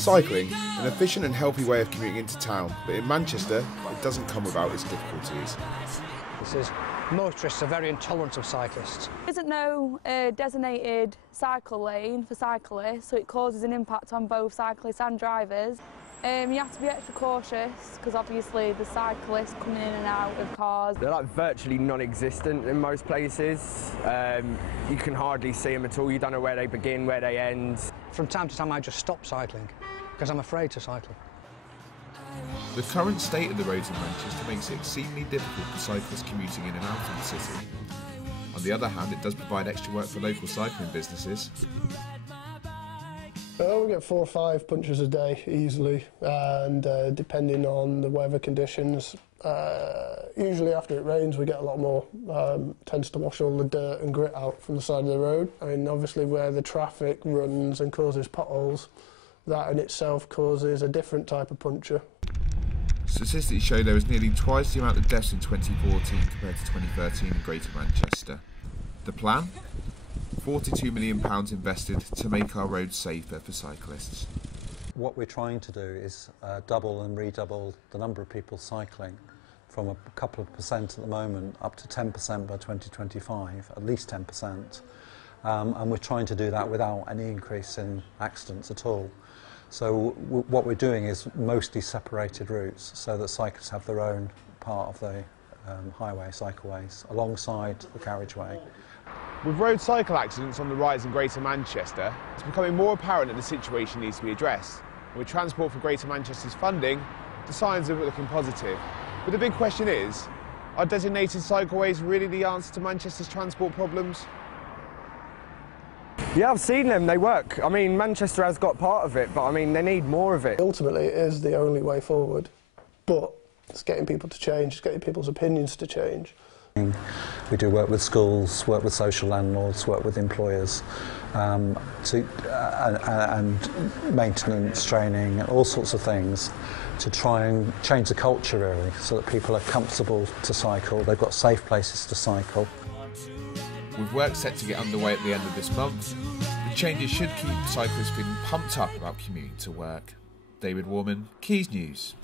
Cycling, an efficient and healthy way of commuting into town, but in Manchester, it doesn't come without its difficulties. Motorists are very intolerant of cyclists. There isn't no designated cycle lane for cyclists, so it causes an impact on both cyclists and drivers. You have to be extra cautious because obviously the cyclists coming in and out of cars. They're like virtually non-existent in most places. You can hardly see them at all. You don't know where they begin, where they end. From time to time I just stop cycling because I'm afraid to cycle. The current state of the roads in Manchester makes it exceedingly difficult for cyclists commuting in and out of the city. On the other hand, it does provide extra work for local cycling businesses. We get 4 or 5 punches a day easily, and depending on the weather conditions, usually after it rains we get a lot more, tends to wash all the dirt and grit out from the side of the road, and obviously where the traffic runs and causes potholes, that in itself causes a different type of puncture. Statistics show there was nearly twice the amount of deaths in 2014 compared to 2013 in Greater Manchester. The plan? £42 million invested to make our roads safer for cyclists. What we're trying to do is double and redouble the number of people cycling from a couple of percent at the moment up to 10% by 2025, at least 10%. And we're trying to do that without any increase in accidents at all. So what we're doing is mostly separated routes so that cyclists have their own part of the highway, cycleways, alongside the carriageway. With road cycle accidents on the rise in Greater Manchester, it's becoming more apparent that the situation needs to be addressed. And with Transport for Greater Manchester's funding, the signs are looking positive. But the big question is, are designated cycleways really the answer to Manchester's transport problems? Yeah, I've seen them, they work. I mean, Manchester has got part of it, but I mean, they need more of it. Ultimately, it is the only way forward, but it's getting people to change, it's getting people's opinions to change. We do work with schools, work with social landlords, work with employers, and maintenance training, all sorts of things to try and change the culture really, so that people are comfortable to cycle, they've got safe places to cycle. With work set to get underway at the end of this month, the changes should keep cyclists feeling pumped up about commuting to work. Dave Warman, Keys News.